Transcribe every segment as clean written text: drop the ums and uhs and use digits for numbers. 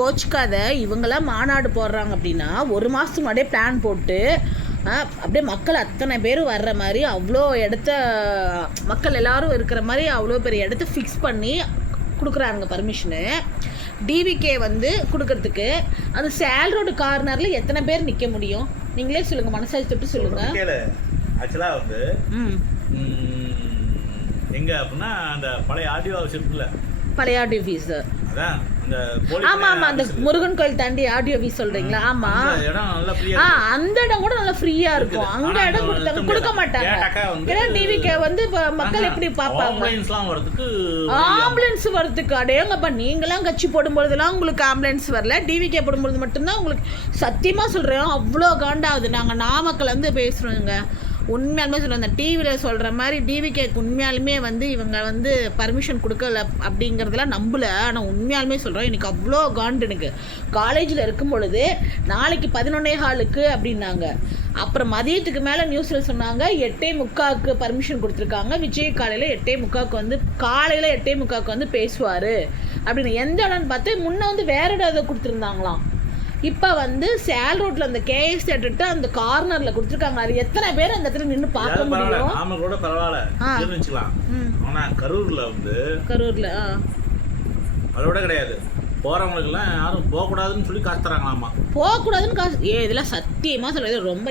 கோச்சிக்காத. இவங்கெல்லாம் மாநாடு போடுறாங்க அப்படின்னா ஒரு மாதத்துக்கு முன்னாடியே பிளான் போட்டு அப்படியே மக்கள் அத்தனை பேர் வர்ற மாதிரி அவ்வளோ இடத்த மக்கள் எல்லோரும் இருக்கிற மாதிரி அவ்வளோ பெரிய இடத்த ஃபிக்ஸ் பண்ணி கொடுக்குறாங்க பர்மிஷனு. டிவிகே வந்து கொடுக்கறதுக்கு அந்த சேல் ரோடு கார்னரில் எத்தனை பேர் நிற்க முடியும்? நீங்களே சொல்லுங்கள், மனசாட்சி தொட்டு சொல்லுங்கள். ஆக்சுவலாக வந்து எங்கே அப்படின்னா அந்த பழைய ஆடியோ ஹவுஸ் இருக்குல்ல, பழைய ஆடியோ ஃபீஸ். அதான் ஆமா ஆமா, அந்த முருகன் கோயில் தாண்டி ஆடியோ வீஸ் சொல்றீங்களா? ஆமா, அந்த இடம் கூட நல்லா ஃப்ரீயா இருக்கும். அங்க இடம் கொடுக்க மாட்டாங்க. ஏன்னா டிவிகே வந்து மக்கள் எப்படி பாப்பாங்க? ஆம்புலன்ஸ் வரதுக்கு அடையங்கப்பா. நீங்களாம் கட்சி போடும்போதெல்லாம் உங்களுக்கு ஆம்புலன்ஸ் வரல, டிவிகே போடும்போது மட்டும்தான் உங்களுக்கு. சத்தியமா சொல்றேன், அவ்வளோ காண்டாகுது. நாங்க நாமக்கல் வந்து பேசுறோங்க, உண்மையாலுமே சொல்கிறேன். அந்த டிவியில் சொல்கிற மாதிரி டிவிகேக்கு உண்மையாலுமே வந்து இவங்க வந்து பர்மிஷன் கொடுக்கல அப்படிங்கிறதெல்லாம் நம்பலை. ஆனால் உண்மையாலுமே சொல்கிறேன், எனக்கு அவ்வளோ காண்டு. எனக்கு காலேஜில் இருக்கும் பொழுது நாளைக்கு 11:15 அப்படின்னாங்க. அப்புறம் மதியத்துக்கு மேலே நியூஸில் சொன்னாங்க 8:45 பர்மிஷன் கொடுத்துருக்காங்க. விஜய் காலையில் 8:45 வந்து காலையில் 8:45 வந்து பேசுவார் அப்படின்னு. எந்த இடம்னு பார்த்து முன்னே வந்து வேறு இடம் கொடுத்துருந்தாங்களாம். இப்போ வந்து சேல் ரோட்ல அந்த கேஎஸ் தேட்டர்ட்டு அந்த கார்னர்ல கொடுத்துருக்காங்க. அது எத்தனை பேர் அந்த இடத்துல நின்று பார்க்க முடியும்? நாம கூட பரவாயில்ல இருந்துச்சுலாம். ஆனா கரூர்ல வந்து அதோட கிடையாது. போறவங்களுக்குலாம் யாரும் போகக்கூடாதுன்னு சொல்லி காசு தராங்களாமா. போகக்கூடாதுன்னு காசு இதெல்லாம் சத்தியமாக சொல்கிறது ரொம்ப.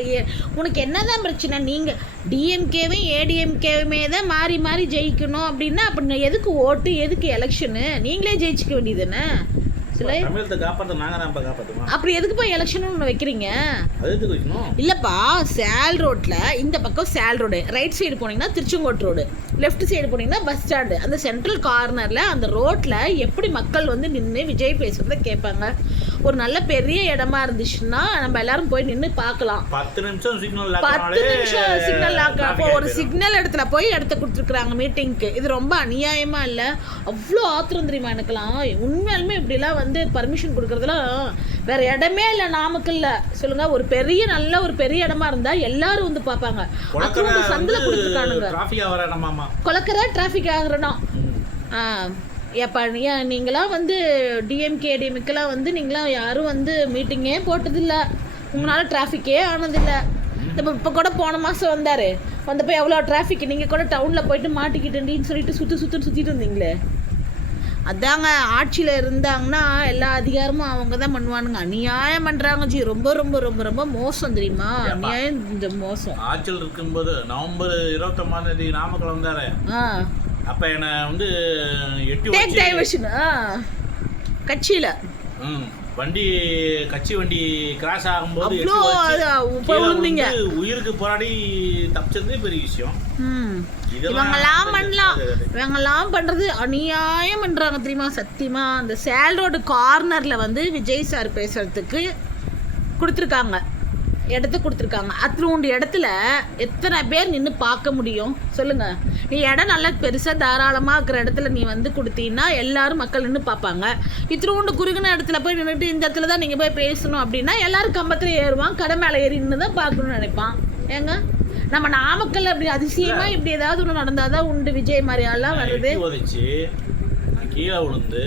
உனக்கு என்னதான் பிரச்சனை? நீங்கள் டிஎம்கேவும் ஏடிஎம்கேவுமே தான் மாறி மாறி ஜெயிக்கணும் அப்படின்னா அப்படி எதுக்கு ஓட்டு, எதுக்கு எலெக்ஷனு? நீங்களே ஜெயிச்சிக்க வேண்டியதுன்னு அப்படி எதுக்கு போய் எலெக்ஷன் ஒன்று வைக்கிறீங்க? இல்லப்பா, சேல் ரோட்ல இந்த பக்கம் சேல் ரோடு, ரைட் சைடு போனீங்கன்னா திருச்செங்கோட்டு ரோடு, லெஃப்ட் சைடு போனீங்கன்னா பஸ் ஸ்டாண்டு. அந்த சென்ட்ரல் கார்னர்ல அந்த ரோட்ல எப்படி மக்கள் வந்து நின்று விஜய் பேசுறத கேட்பாங்க? ஒரு நல்ல பெரிய இடமா இருந்துச்சுன்னா நம்ம எல்லாரும் போய் நின்று பார்க்கலாம். 10 நிமிஷம் சிக்னல் லாக். அப்போ ஒரு சிக்னல் இடத்துல போய் இடத்த கொடுத்துருக்குறாங்க மீட்டிங்க்கு. இது ரொம்ப அநியாயமா இல்லை? அவ்வளோ ஆத்திரம் தெரியுமா எனக்குலாம். உண்மையாலுமே இப்படிலாம் வந்து பர்மிஷன் கொடுக்கறதுலாம் வேற இடமே இல்லை நாமக்கல்ல. சொல்லுங்க, ஒரு பெரிய நல்ல ஒரு பெரிய இடமா இருந்தா எல்லாரும் வந்து பார்ப்பாங்க. சந்தில கொடுத்துருக்கானுங்க. கொலக்கரை டிராஃபிக் ஆகிற இடம். ஏப்பா நீங்களாம் வந்து டிஎம்கே டிஎம்கேலாம் வந்து நீங்களாம் யாரும் வந்து மீட்டிங்கே போட்டதில்ல, உங்களால் டிராஃபிக்கே ஆனதில்லை. இப்போ கூட போன மாதம் வந்தார், வந்தப்போ எவ்வளோ டிராஃபிக். நீங்கள் கூட டவுனில் போயிட்டு மாட்டிக்கிட்டேன்னு சொல்லிட்டு சுற்றிட்டு இருந்தீங்களே. அதாங்க, ஆட்சியில் இருந்தாங்கன்னா எல்லா அதிகாரமும் அவங்க தான் பண்ணுவானுங்க. அநியாயம் பண்ணுறாங்க ஜி. ரொம்ப ரொம்ப ரொம்ப ரொம்ப மோசம் தெரியுமா? அநியாயம், இந்த மோசம். ஆட்சியில் இருக்கும்போது நவம்பர் 29 நாமக்கல் வந்தாரு. அப்போ என்னை வந்து கட்சியில் கட்சி வண்டி கிராஸ் ஆகும்போது உயிருக்கு போராடி தப்பிச்சதே பெரிய விஷயம். இவங்கெல்லாம் பண்றது அநியாயம் பண்றாங்க தெரியுமா? சத்தியமா அந்த சேல் ரோடு கார்னர்ல வந்து விஜய் சார் பேசுறதுக்கு கொடுத்துருக்காங்க, இடத்த கொடுத்துருக்காங்க. அத்தூண்டு இடத்துல எத்தனை பேர் நின்று பார்க்க முடியும் சொல்லுங்க? நீ இடம் நல்லா பெருசாக தாராளமாக இருக்கிற இடத்துல நீ வந்து கொடுத்தீங்கன்னா எல்லாரும் மக்கள் நின்று பார்ப்பாங்க. இத்தூண்டு குறுகின இடத்துல போய் நின்றுட்டு இந்த இடத்துல தான் நீங்கள் போய் பேசணும் அப்படின்னா எல்லாரும் கம்பத்தில் ஏறுவான், கடை மேலே ஏறி நின்று தான் பார்க்கணும்னு நினைப்பான். ஏங்க நம்ம நாமக்கல் அப்படி அதிசயமாக இப்படி ஏதாவது ஒன்று நடந்தாதான் உண்டு. விஜய் மாதிரியாலாம் வருது, கீழே விழுந்து